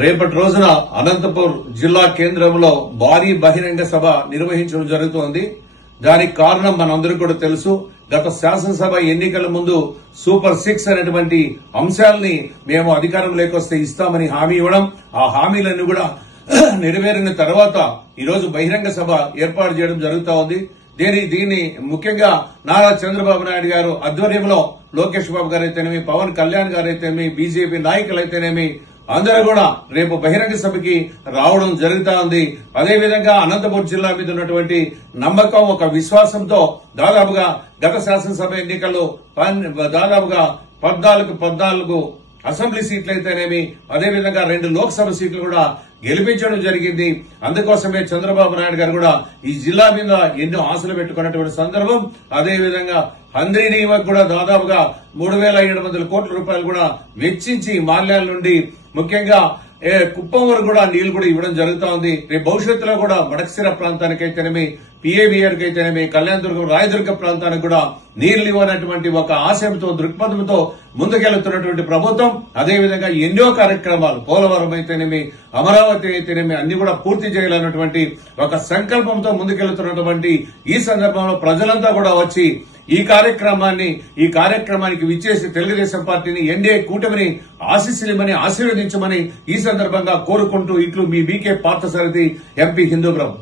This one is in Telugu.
రేపటి రోజున అనంతపూర్ జిల్లా కేంద్రంలో భారీ బహిరంగ సభ నిర్వహించడం జరుగుతోంది. దానికి కారణం మనందరికీ కూడా తెలుసు. గత శాసనసభ ఎన్నికల ముందు సూపర్ 6 అనేటువంటి అంశాలని మేము అధికారంలోకి వస్తే ఇస్తామని హామీ ఇవ్వడం, ఆ హామీలన్నీ కూడా నెరవేరిన తర్వాత ఈరోజు బహిరంగ సభ ఏర్పాటు చేయడం జరుగుతా ఉంది. దీన్ని ముఖ్యంగా నారా చంద్రబాబు నాయుడు గారు ఆధ్వర్యంలో లోకేష్ బాబు గారైతేనేమి, పవన్ కళ్యాణ్ గారైతేనేమి, బీజేపీ నాయకులైతేనేమి అందరూ కూడా రేపు బహిరంగ సభకి రావడం జరుగుతా ఉంది. అదేవిధంగా అనంతపురం జిల్లా మీద ఉన్నటువంటి నమ్మకం, ఒక విశ్వాసంతో దాదాపుగా గత శాసనసభ ఎన్నికల్లో దాదాపుగా 14 అసెంబ్లీ సీట్లు అయితేనేమి, అదేవిధంగా 2 లోక్సభ సీట్లు కూడా గెలిపించడం జరిగింది. అందుకోసమే చంద్రబాబు నాయుడు గారు కూడా ఈ జిల్లా మీద ఎన్నో ఆశలు పెట్టుకున్నటువంటి సందర్భం. అదేవిధంగా హంద్రీనీవకు కూడా దాదాపుగా 3,700 కోట్ల రూపాయలు కూడా వెచ్చించి మాల్యాల నుండి ముఖ్యంగా కుప్పం వరకు కూడా నీళ్లు కూడా ఇవ్వడం జరుగుతా ఉంది. రేపు భవిష్యత్తులో కూడా మడకసిర ప్రాంతానికైతేనేమి, పిఏబిఆర్ కైతేనేమి, కళ్యాణదుర్గం, రాయదుర్గ ప్రాంతానికి కూడా నీళ్లు ఇవ్వనటువంటి ఒక ఆశయంతో, దృక్పథంతో ముందుకెళ్తున్నటువంటి ప్రభుత్వం. అదేవిధంగా ఎన్నో కార్యక్రమాలు, పోలవరం అయితేనేమి, అమరావతి అయితేనేమి అన్ని కూడా పూర్తి చేయాలన్నటువంటి ఒక సంకల్పంతో ముందుకెళ్తున్నటువంటి ఈ సందర్భంలో ప్రజలంతా కూడా వచ్చి ఈ కార్యక్రమానికి విచ్చేసి తెలుగుదేశం పార్టీని, ఎన్డీఏ కూటమిని ఆశీస్సులిమని, ఆశీర్వదించమని ఈ సందర్భంగా కోరుకుంటూ ఇట్లు మీ బీకే పార్థసారథి, ఎంపీ హిందూపురం.